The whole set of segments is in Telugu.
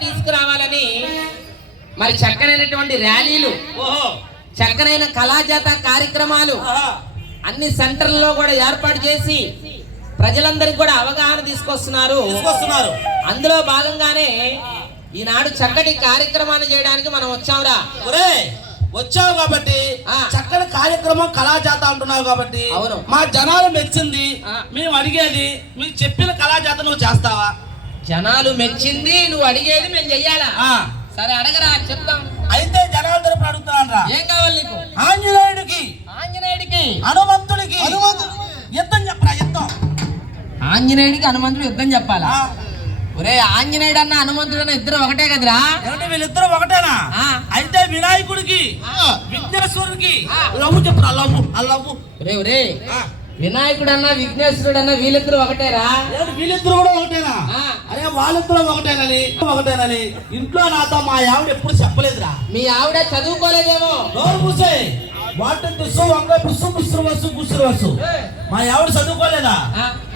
తీసుకురావాలని మరి చక్కనైనటువంటి ర్యాలీలు చక్కనైన కళాజాత కార్యక్రమాలు. అన్ని సెంటర్లలో కూడా ఏర్పాటు చేసి ప్రజలందరికీ కూడా అవగాహన తీసుకొస్తున్నారు అందులో భాగంగానే ఈనాడు చక్కటి కార్యక్రమాన్ని చేయడానికి మనం వచ్చాంరా ఒరే వచ్చావు కాబట్టి. చక్కని కార్యక్రమం కళాజాత అంటున్నావు కాబట్టి. మా జనాలు మెచ్చింది. మేము అడిగేది మీకు చెప్పిన కళాజాత నువ్వు చేస్తావా జనాలు మెచ్చింది నువ్వు అడిగేది మేము చెయ్యాలా? ఆ. సరే అడగరా చెప్తాం అయితే జనాల తరపున అడుగుతున్నాను రా ఏం కావాలి నీకు? ఆంజనేయుడికి ఆంజనేయుడికి. హనుమంతుడికి. యుద్ధం చెప్పరా యుద్ధం? ఆంజనేయుడికి హనుమంతుడు యుద్ధం చెప్పాలా. ఒరే ఆంజనేయుడు అన్న హనుమంతుడు అన్న ఇద్దరు ఒకటే కదరా? వీళ్ళిద్దరు ఒకటేనా? ఆ. అయితే వినాయకుడికి ఆ. విఘ్నేశ్వరుడికి. లవ్వు చెప్పురా లవ్వు ఆ లవ్వు. ఒరే ఒరే. ఆ. వినాయకుడు అన్న విఘ్నేశ్వరుడు అన్న వీళ్ళిద్దరు ఒకటేరా? వీళ్ళిద్దరు కూడా ఒకటేనా. అరే వాళ్ళిద్దరు ఒకటేనని ఒకటేనని ఇంట్లో నాతో మా ఆవిడ ఎప్పుడు చెప్పలేదురా. మీ ఆవిడ చదువుకోలేదేమో. నోరు పూసే వాటి తుస్సు వంకాయ పుస్సు పుస్సు వస్తు పుస్సు వస్తు మా ఆవిడ చదువుకోలేదా?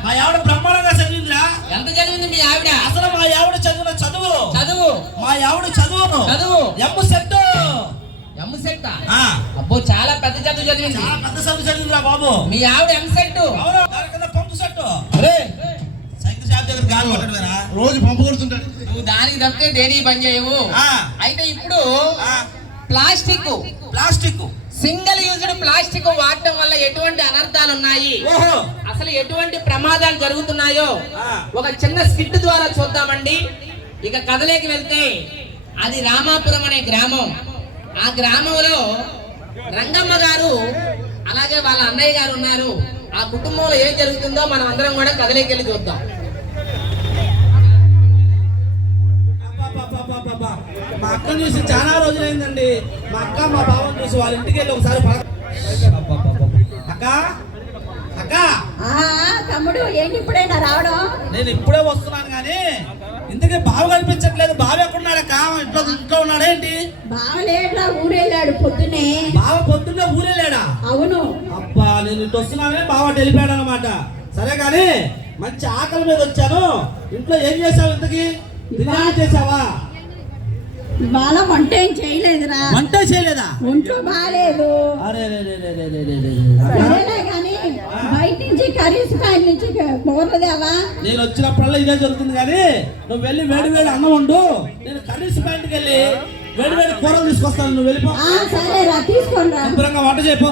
మా ఆవిడ బ్రహ్మాండంగా చదివిందిరా. ఎంత చదివింది మీ ఆవిడ? అసలు మా ఆవిడ చదివిన చదువు. చదువు. మా ఆవిడ చదువును. చదువు. M set? M set. ఆ, అబ్బో చాలా పెద్ద చదువు చదివింది. చాలా పెద్ద చదువు చదివిందిరా బాబు. మీ ఆవిడ ఎం సెట్ అవును దాని కింద పంపు సెట్ అరే. సైకిల్ షాప్ దగ్గర గాలి కొట్టడమేరా? రోజు పంపు కొడుతుంటాడు. నువ్వు దానికి తప్పితే దేనికి పని చేయవు. ఆ, అయితే ఇప్పుడు ఆ, plastic. Plastic. Single used plastic వాడటం వల్ల ఎటువంటి అనర్థాలు ఉన్నాయి? ఓహో. అసలు ఎటువంటి ప్రమాదాలు జరుగుతున్నాయో. ఒక చిన్న స్కిట్ ద్వారా చూద్దామండి. ఇక కథలోకి వెళ్తే అది రామాపురం అనే గ్రామం. ఆ గ్రామంలో రంగమ్మ గారు అలాగే వాళ్ళ అన్నయ్య గారు ఉన్నారు. ఆ కుటుంబంలో ఏం జరుగుతుందో మనం అందరం కూడా వెళ్ళి చూద్దాం. మా అక్కని చూసి చాలా రోజులైందండి. మా అక్క మా బావని చూసి వాళ్ళ ఇంటికి వెళ్ళి ఒకసారి అక్క అక్క. ఆ, తమ్ముడు ఏంటి ఇప్పుడైనా రావడం? నేను ఇప్పుడే వస్తున్నాను కానీ ఇందుకే బావ కనిపించట్లేదు. బావ ఎక్కడున్నాడు అక్క? ఇంట్లో ఇంట్లో ఉన్నాడా ఏంటి? బావలేట్రా ఊరెళ్ళాడు పొద్దునే బావ పొద్దున్నే ఊరెళ్ళాడా? అవును. అబ్బా నేను ఇటు వస్తున్నానే బావ వెళ్ళిపోయాడు అనమాట సరే కానీ మంచి ఆకలి మీద వచ్చాను. ఇంట్లో ఏం చేసావు ఇంతకి? బిర్యానీ చేసావా ఇవాళ వంట ఏం చేయలేదురా. వంట చేయలేదా? ఒంట్లో బాగాలేదు. అరే రే రే రే రే రే రే రే. సరేలే కానీ బయట నుంచి కర్రీస్ కాయల నుంచి తేవా నేను వచ్చినప్పుడల్లా ఇదే జరుగుతుంది కానీ నువ్వు వెళ్ళి వేడి వేడి అన్నం వండు. నేను కర్రీస్ పాయింట్కి వెళ్ళి వేడి వేడి కూరలు తీసుకొస్తాను. నువ్వు వెళ్ళిపో. రా శుభ్రంగా వంట చేయపో.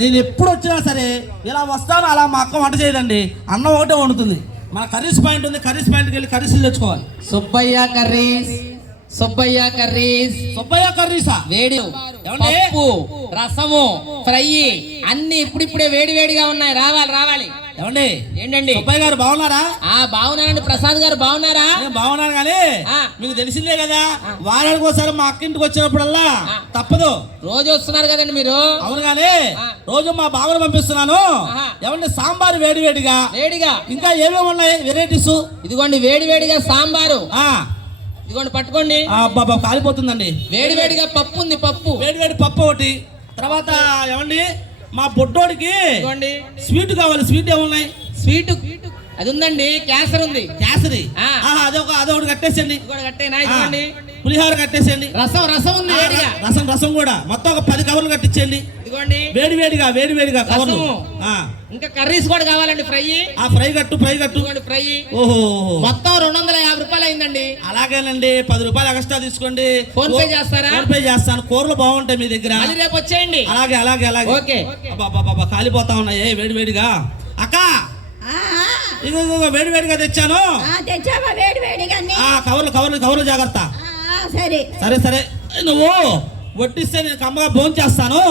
నేను ఎప్పుడు వచ్చినా సరే ఇలా వస్తాను అలా మా అక్క వంట చేయదండి. అన్నం ఒకటే వండుతుంది. మన కర్రీస్ పాయింట్ ఉంది. కర్రీస్ పాయింట్కి వెళ్ళి కర్రీస్లు తెచ్చుకోవాలి. సుబ్బయ్య కర్రీస్. సుబ్బయ్య కర్రీస్. సుబ్బయ్య కర్రీసా? వేడి? పప్పు రసము ఫ్రై అన్ని ఇప్పుడిప్పుడే వేడి వేడిగా ఉన్నాయి. రావాలి రావాలి. ఏమండి? ఏంటండి? సుబ్బయ్య గారు బాగున్నారా? ఆ బాగున్నానండి. ప్రసాద్ గారు బాగున్నారా? నేను బాగున్నాను కానీ ఆ. మీకు తెలిసిందే కదా వారానికి ఒకసారి మా అక్క ఇంటికి వచ్చినప్పుడల్లా. తప్పదు. రోజు వస్తున్నారు కదండి మీరు? అవును కానీ ఆ. రోజు మా బావను పంపిస్తున్నాను. ఆహా. ఏమంటే సాంబార్ వేడి వేడిగా? వేడిగా? ఇంకా ఏమేమి ఉన్నాయి వెరైటీస్? ఇదిగోండి వేడి వేడిగా సాంబారు. ఇదిగోండి పట్టుకోండి. బాబా కాలిపోతుందండి. వేడి వేడిగా పప్పు ఉంది పప్పు. వేడి వేడి పప్పు ఒకటి. తర్వాత ఏమండి? మా బొడ్డోడికి స్వీట్ కావాలి స్వీట్ ఏమున్నాయి? స్వీట్. అది ఉందండి క్యాసర్. ఉంది. ఆహా, అదొక అదొకటి కట్టేసండి కట్టేనా ఇదిగోండి. పులిహోర కట్టేసేయండి. రసం రసం ఉంది వేడిగా. రసం రసం కూడా. మొత్తం ఒక పది కవర్లు కట్టించండి ఇదిగోండి. వేడి వేడిగా వేడి వేడిగా కవర్లు. రసము. ఆ. ఇంకా కర్రీస్ కూడా కావాలండి ఫ్రై. ఆ ఫ్రై కట్టు ఫ్రై కట్టు. ఇదిగోండి ఫ్రై. ఓహో. మొత్తం రెండు వందల యాభై రూపాయలు అయిందండి. అలాగేనండి. పది రూపాయలు ఎక్స్ట్రా తీసుకోండి. ఫోన్ పే చేస్తారా? ఫోన్ పే చేస్తాను. కూరలు బాగుంటాయి మీ దగ్గర. మళ్ళీ రేపు వచ్చేయండి. అలాగే అలాగే అలాగే. ఓకే. అబ్బా కాలిపోతా ఉన్నాయి. వేడి వేడిగా. అక్క! ఆ, వేడి వేడిగా తెచ్చాను. ఆ, తెచ్చావా? వేడి వేడిగా అన్ని? ఆ కవర్లు కవర్లు కవర్లు జాగ్రత్త. ఆ, సరే. సరే సరే. నువ్వు వడ్డిస్తే నేను కమ్మగా భోజనం చేస్తాను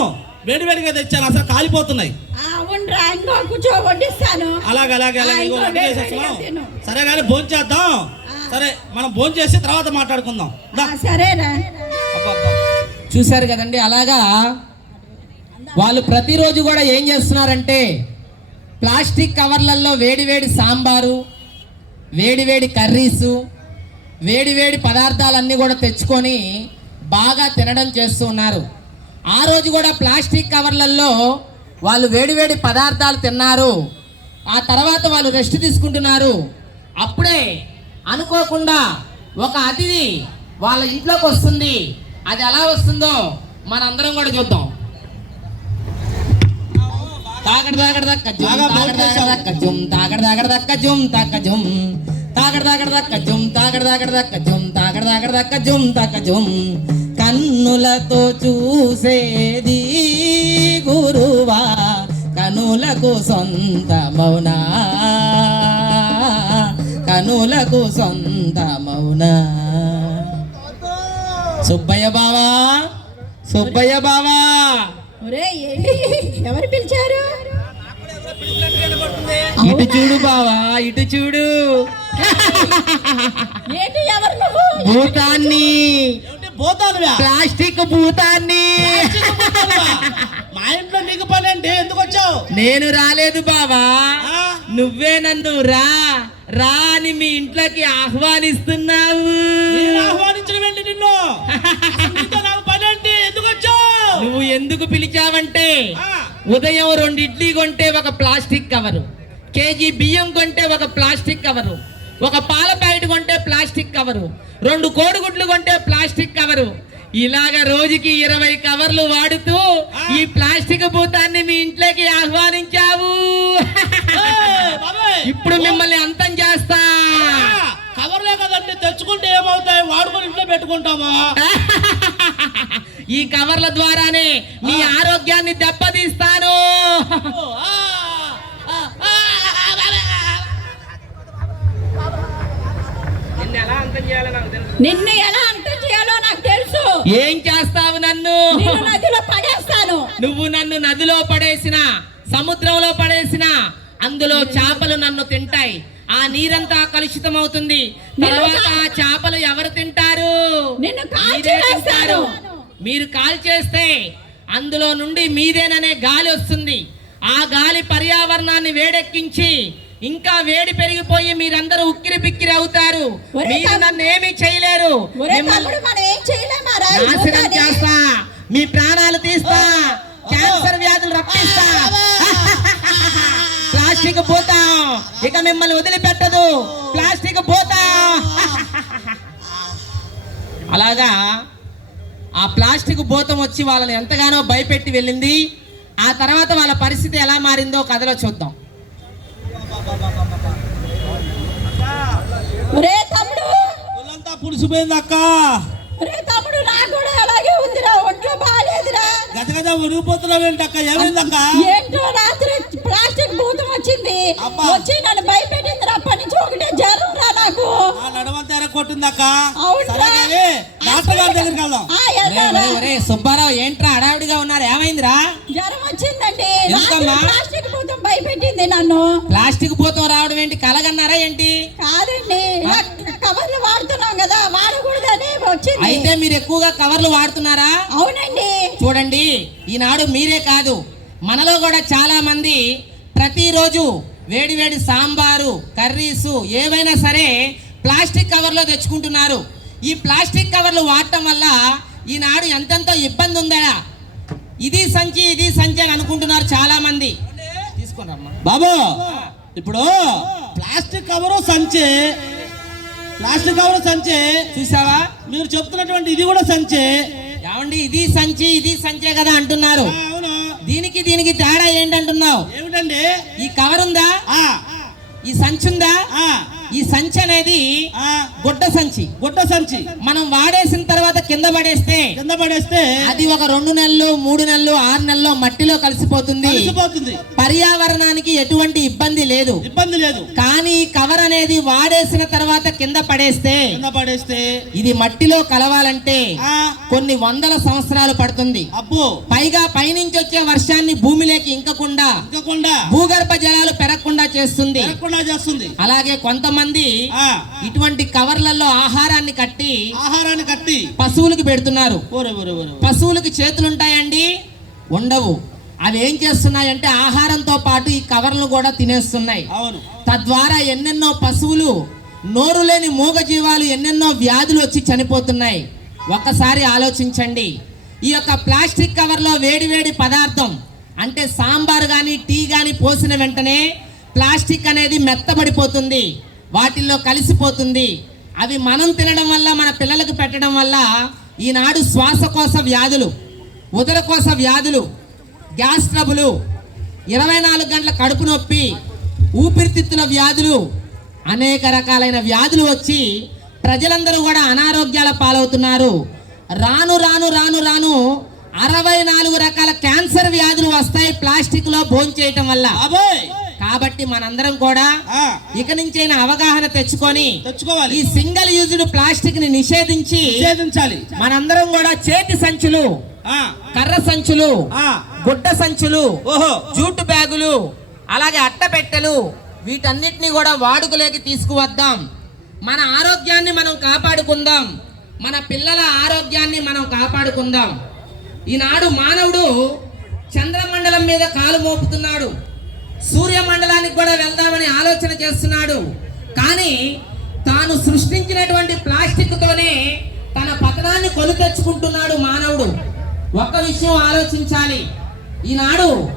వేడి వేడిగా తెచ్చాను అసలు కాలిపోతున్నాయి. ఆ, అవునురా ఇంకో కూర్చో వడ్డిస్తాను. అలాగే అలాగే అలాగే. ఇంకో చేసేస్తున్నాం. సరే కానీ భోజనం చేద్దాం సరే మనం భోజనం చేసి తర్వాత మాట్లాడుకుందాం. సరేరా. చూశారు కదండి అలాగా వాళ్ళు ప్రతిరోజు కూడా ఏం చేస్తున్నారంటే ప్లాస్టిక్ కవర్లలో వేడి వేడి సాంబారు వేడి వేడి కర్రీసు వేడి వేడి పదార్థాలన్నీ కూడా తెచ్చుకొని బాగా తినడం చేస్తూ ఉన్నారు ఆ రోజు కూడా ప్లాస్టిక్ కవర్లలో వాళ్ళు వేడివేడి పదార్థాలు తిన్నారు ఆ తర్వాత వాళ్ళు రెస్ట్ తీసుకుంటున్నారు అప్పుడే అనుకోకుండా ఒక అతిథి వాళ్ళ ఇంట్లోకి వస్తుంది అది ఎలా వస్తుందో మనందరం కూడా చూద్దాం తాగడ తాగడ దక్క జుమ్ బాగా తాగడ తాగడ దక్క జుమ్ తాగడ తాగడ దక్క జుమ్ తక్క జుమ్ తాగడ తాగడ దక్క జుమ్ తాగడ తాగడ దక్క జుమ్ తాగడ తాగడ దక్క జుమ్ తక్క జుమ్ కన్నులతో చూసేది గురువా కనులకు సొంత మౌనా. కనులకు సొంత మౌనా. సుబ్బయ్య బావా సుబ్బయ్య బావా. ఎవరు పిలిచారు? ఇటు చూడు బావా ఇటు చూడు. ఏంటి ఎవరు నువ్వు? భూతాన్ని. ప్లాస్టిక్ భూతాన్ని. మా ఇంట్లో నీకు పని అంటే ఎందుకు వచ్చావు? నేను రాలేదు బావా? నువ్వే నన్ను రా రా అని మీ ఇంట్లోకి ఆహ్వానిస్తున్నావు. నేను ఆహ్వానించడం ఏంటి నిన్ను? అసలు నీతో నాకు పని అంటే ఎందుకు వచ్చావు? నువ్వు ఎందుకు పిలిచావంటే ఆ, ఉదయం రెండు ఇడ్లీ కొంటే ఒక ప్లాస్టిక్ కవరు. కేజీ బియ్యం కొంటే ఒక ప్లాస్టిక్ కవరు. ఒక పాల ప్యాకెట్ కొంటే ప్లాస్టిక్ కవరు. రెండు కోడిగుడ్లు కొంటే ప్లాస్టిక్ కవరు. ఇలాగ రోజుకి ఇరవై కవర్లు వాడుతూ ఈ ప్లాస్టిక్ భూతాన్ని మీ ఇంట్లోకి ఆహ్వానించావు. ఇప్పుడు మిమ్మల్ని అంతం చేస్తా. కవర్లే కదండి తెచ్చుకుంటే ఏమవుతాయి? వాడుకొని ఇంట్లో పెట్టుకుంటామా ఈ కవర్ల ద్వారానే మీ ఆరోగ్యాన్ని దెబ్బతీస్తాను. నిన్ను ఎలా అంతం చేయాలో నాకు తెలుసు. ఏం చేస్తావు నన్ను? నేను నదిలో పడేస్తాను. నువ్వు నన్ను నదిలో పడేసిన సముద్రంలో పడేసిన అందులో చేపలు నన్ను తింటాయి. ఆ నీరంతా కలుషితం అవుతుంది తర్వాత ఆ చేపలు ఎవరు తింటారు. తింటారు. మీరు కాల్ చేస్తే అందులో నుండి మీదేననే గాలి వస్తుంది. ఆ గాలి పర్యావరణాన్ని వేడెక్కించి ఇంకా వేడి పెరిగిపోయి మీరందరూ ఉక్కిరి బిక్కిరి అవుతారు. మీరు. నన్ను ఏమీ చేయలేరు. నాశనం? చేస్తా. మీ ప్రాణాలు తీస్తా. క్యాన్సర్ వ్యాధులు రప్పిస్తా. ప్లాస్టిక్ పోతా. ఇక మిమ్మల్ని వదిలిపెట్టదు. ప్లాస్టిక్ పోతా. అలాగా ఆ ప్లాస్టిక్ భూతం వచ్చి వాళ్ళని ఎంతగానో భయపెట్టి వెళ్ళింది. ఆ తర్వాత వాళ్ళ పరిస్థితి ఎలా మారిందో కథలో చూద్దాం. తమ్ముడు! ఒళ్ళంతా పులిసిపోయింది అక్క. ఒరే తమ్ముడు నాకు కూడా అలాగే ఉందిరా. ఒంట్లో బాగాలేదురా గజగజ ఉరిగిపోతున్నావు ఏంటి అక్క? ఏమైంది అక్క ఏంటో రాత్రి ప్లాస్టిక్ భూతం వచ్చింది అబ్బా. వచ్చి నన్ను భయపెట్టింది అప్పటి నుంచి ఒకటే జ్వరం రా నాకు ఆ డాక్టర్ గారి దగ్గరికి వెళ్దాం? సుబ్బారావు ఏంట్రా అడావిడిగా ఉన్నారు? ఏమైందిరా? జ్వరం వచ్చిందండి. ప్లాస్టిక్ భూతం భయపెట్టింది నన్ను. ప్లాస్టిక్ భూతం రావడం ఏంటి? కలగన్నారా ఏంటి? కాదండి కవర్లు వాడుతున్నాం కదా వాడకూడదని వచ్చింది. అయితే మీరు ఎక్కువగా కవర్లు వాడుతున్నారా? అవునండి. చూడండి ఈనాడు మీరే కాదు మనలో కూడా చాలా మంది ప్రతిరోజు వేడి వేడి సాంబారు కర్రీసు ఏవైనా సరే ప్లాస్టిక్ కవర్లో తెచ్చుకుంటున్నారు. ఈ ప్లాస్టిక్ కవర్లు వాడటం వల్ల ఈనాడు ఎంతెంతో ఇబ్బంది ఉందా ఇది సంచి ఇది సంచి అని అనుకుంటున్నారు చాలా మంది బాబు ఇప్పుడు ప్లాస్టిక్ కవరు సంచి ప్లాస్టిక్ కవరు సంచి. చూసావా? మీరు చెప్తున్నటువంటి ఇది కూడా సంచి. ఏమండి ఇది సంచి ఇది సంచే కదా అంటున్నారు. దీనికి దీనికి తేడా ఏంటంటున్నావు? ఏమిటండి? ఈ కవర్ ఉందా ఆ. ఈ సంచి ఉందా ఆ. ఈ సంచి అనేది గుడ్డ సంచి. గుడ్డ సంచి. మనం వాడేసిన తర్వాత కింద పడేస్తే కింద పడేస్తే అది ఒక రెండు నెలలు మూడు నెలలు ఆరు నెలల్లో మట్టిలో కలిసిపోతుంది. పర్యావరణానికి ఎటువంటి ఇబ్బంది లేదు. ఇబ్బంది లేదు. కానీ కవర్ అనేది వాడేసిన తర్వాత కింద పడేస్తే కింద పడేస్తే ఇది మట్టిలో కలవాలంటే కొన్ని వందల సంవత్సరాలు పడుతుంది. అబ్బో. పైగా పైనుంచి వచ్చే వర్షాన్ని భూమిలోకి ఇంకకుండా ఇంకకుండా భూగర్భ జలాలు పెరగకుండా చేస్తుంది. అలాగే కొంతమంది ఆ. ఇటువంటి కవర్లలో ఆహారాన్ని కట్టి ఆహారాన్ని కట్టి పశువులకు పెడుతున్నారు. పశువులకి చేతులు ఉంటాయండి ఉండవు. అవి ఏం చేస్తున్నాయంటే ఆహారంతో పాటు ఈ కవర్లు కూడా తినేస్తున్నాయి. అవును. తద్వారా ఎన్నెన్నో పశువులు నోరు లేని మూగజీవాలు ఎన్నెన్నో వ్యాధులు వచ్చి చనిపోతున్నాయి. ఒక్కసారి ఆలోచించండి. ఈ యొక్క ప్లాస్టిక్ కవర్లో వేడి వేడి పదార్థం అంటే సాంబార్ కానీ టీ కానీ పోసిన వెంటనే ప్లాస్టిక్ అనేది మెత్తబడిపోతుంది. వాటిల్లో కలిసిపోతుంది. అవి మనం తినడం వల్ల మన పిల్లలకు పెట్టడం వల్ల ఈనాడు శ్వాసకోశ వ్యాధులు ఉదరకోశ వ్యాధులు గ్యాస్ ట్రబులు ఇరవై నాలుగు గంటల కడుపు నొప్పి ఊపిరితిత్తుల వ్యాధులు అనేక రకాలైన వ్యాధులు వచ్చి ప్రజలందరూ కూడా అనారోగ్యాల పాలవుతున్నారు. రాను రాను రాను రాను అరవై నాలుగు రకాల క్యాన్సర్ వ్యాధులు వస్తాయి ప్లాస్టిక్లో భోంచేయటం వల్ల. అబ్బాయి కాబట్టి మనందరం కూడా ఇక నుంచైనా అవగాహన తెచ్చుకొని తెచ్చుకోవాలి. ఈ సింగిల్ యూజ్డ్ ప్లాస్టిక్ని నిషేధించి నిషేధించాలి. మనందరం కూడా చేతి సంచులు కర్ర సంచులు ఆ, గుడ్డ సంచులు ఓహో. జూటు బ్యాగులు అలాగే అట్టపెట్టెలు వీటన్నిటిని కూడా వాడుకలోకి తీసుకువద్దాం. మన ఆరోగ్యాన్ని మనం కాపాడుకుందాం. మన పిల్లల ఆరోగ్యాన్ని మనం కాపాడుకుందాం. ఈనాడు మానవుడు చంద్రమండలం మీద కాలు మోపుతున్నాడు. సూర్యమండలానికి కూడా వెళ్దామని ఆలోచన చేస్తున్నాడు. కానీ తాను సృష్టించినటువంటి ప్లాస్టిక్ తోనే తన పతనాన్ని కొని తెచ్చుకుంటున్నాడు మానవుడు. ఒక్క విషయం ఆలోచించాలి. ఈనాడు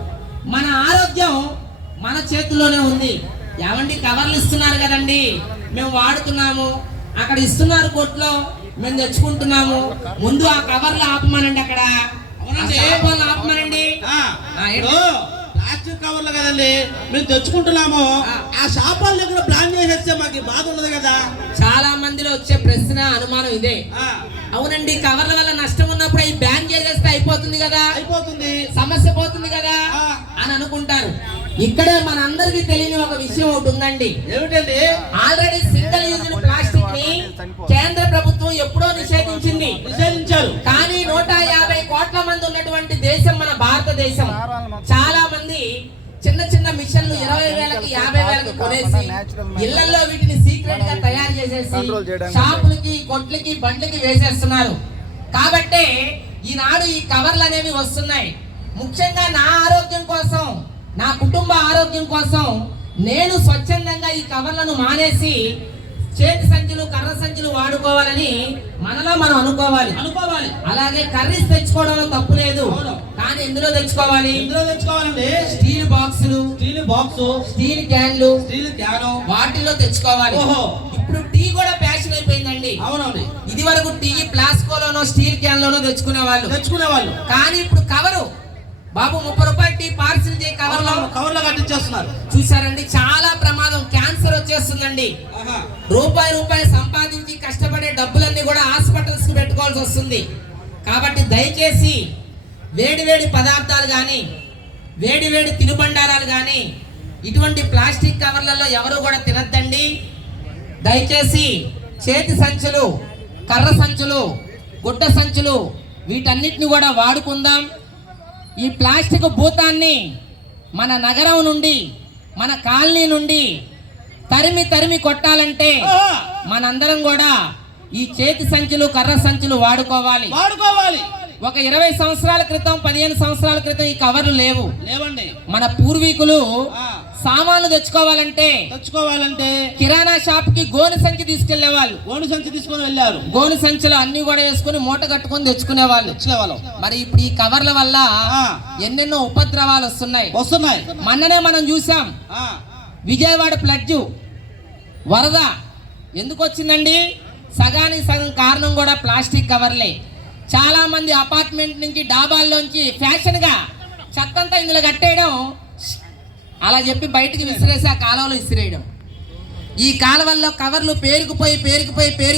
మన ఆరోగ్యం మన చేతిలోనే ఉంది. ఏమండి కవర్లు ఇస్తున్నారు కదండి. మేము వాడుతున్నాము. అక్కడ ఇస్తున్నారు కొట్లో మేము తెచ్చుకుంటున్నాము. ముందు ఆ కవర్లు ఆపమనండి అక్కడ. ఆపమనండి? ప్లాస్టిక్ కవర్లు కదండి మేము తెచ్చుకుంటున్నాము. ఆ. షాప్ కూడా ప్లాన్ చేసేస్తే మాకు బాధ ఉండదు కదా. చాలా మందిలో వచ్చే ప్రశ్న అనుమానం ఇదే. అవునండి కవర్ల వల్ల నష్టం ఉన్నప్పుడు అవి బ్యాన్ చేసేస్తే అయిపోతుంది కదా. అయిపోతుంది. సమస్య పోతుంది కదా ఆ. అని అనుకుంటారు. ఇక్కడే మనందరికీ తెలియని ఒక విషయం ఒకటి ఉందండి. ఏమిటండి? ఆల్రెడీ సింగిల్ యూజ్డ్ ప్లాస్టిక్ని కేంద్ర ప్రభుత్వం ఎప్పుడో నిషేధించింది. నిషేధించారు. కానీ నూట యాభై భారతదేశం చాలా మంది చిన్న చిన్న మిషన్లు ఇరవై వేలకి యాభై వేలకి కొనేసి ఇళ్ళలో వీటిని సీక్రెట్గా తయారు చేసేసి షాపులకి కొట్లకి బండ్లకి వేసేస్తున్నారు. కాబట్టే ఈనాడు ఈ కవర్లు అనేవి వస్తున్నాయి. ముఖ్యంగా నా ఆరోగ్యం కోసం నా కుటుంబ ఆరోగ్యం కోసం నేను స్వచ్ఛందంగా ఈ కవర్లను మానేసి చేతి సంచులు కర్ర సంచులు వాడుకోవాలని మనలో మనం అనుకోవాలి. అనుకోవాలి. అలాగే కర్రీస్ తెచ్చుకోవడంలో తప్పు లేదు. కానీ ఎందులో తెచ్చుకోవాలి? ఇందులో తెచ్చుకోవాలండి? స్టీల్ బాక్సులు స్టీల్ బాక్స్ స్టీల్ క్యాన్లు స్టీల్ క్యాను. వాటిల్లో తెచ్చుకోవాలి. ఓహో. ఇప్పుడు టీ కూడా ఫ్యాషన్ అయిపోయిందండి. అవునండి ఇది వరకు టీ ప్లాస్కోలోనో స్టీల్ క్యాన్ లోనో తెచ్చుకునే వాళ్ళు తెచ్చుకునే వాళ్ళు కానీ ఇప్పుడు కవరు. బాబు ముప్పై రూపాయలు టీ పార్సిల్ చేయి కవర్లో. కవర్లో కట్టించేస్తున్నారు. చూసారండి చాలా ప్రమాదం. క్యాన్సర్ వచ్చేస్తుందండి. రూపాయి రూపాయి సంపాదించి కష్టపడే డబ్బులన్నీ కూడా హాస్పిటల్స్కి పెట్టుకోవాల్సి వస్తుంది. కాబట్టి దయచేసి వేడి వేడి పదార్థాలు కానీ వేడి వేడి తినుబండారాలు కానీ ఇటువంటి ప్లాస్టిక్ కవర్లలో ఎవరు కూడా తినద్దండి. దయచేసి చేతి సంచులు కర్ర సంచులు గుడ్డ సంచులు వీటన్నిటిని కూడా వాడుకుందాం. ఈ ప్లాస్టిక్ భూతాన్ని మన నగరం నుండి మన కాలనీ నుండి తరిమి తరిమి కొట్టాలంటే. మనందరం కూడా ఈ చేతి సంచులు కర్ర సంచులు వాడుకోవాలి. వాడుకోవాలి. ఒక ఇరవై సంవత్సరాల క్రితం పదిహేను సంవత్సరాల క్రితం ఈ కవర్లు లేవు. లేవండి. మన పూర్వీకులు సామాన్లు తెచ్చుకోవాలంటే తెచ్చుకోవాలంటే కిరాణా షాప్కి గోను సంచి తీసుకెళ్ళేవాళ్ళు ఓను సంచి తీసుకొని వెళ్ళారు. గోను సంచులు అన్ని కూడా వేసుకుని మూట కట్టుకొని తెచ్చుకునే వాళ్ళు మరి ఇప్పుడు ఈ కవర్ల వల్ల. ఎన్నెన్నో ఉపద్రవాలు వస్తున్నాయి. వస్తున్నాయి. మొన్ననే మనం చూసాం. విజయవాడ ఫ్లడ్జు వరద. ఎందుకు వచ్చిందండి? సగానికి సగం కారణం కూడా ప్లాస్టిక్ కవర్లే. చాలా మంది అపార్ట్మెంట్ నుంచి డాబాల్లోంచి ఫ్యాషన్గా చెత్తంతా ఇందులో కట్టేయడం అలా చెప్పి బయటికి విసిరేసి ఆ కాలువలో విసిరేయడం. ఈ కాలువల్లో కవర్లు పేరుకుపోయి పేరుకుపోయి పేరు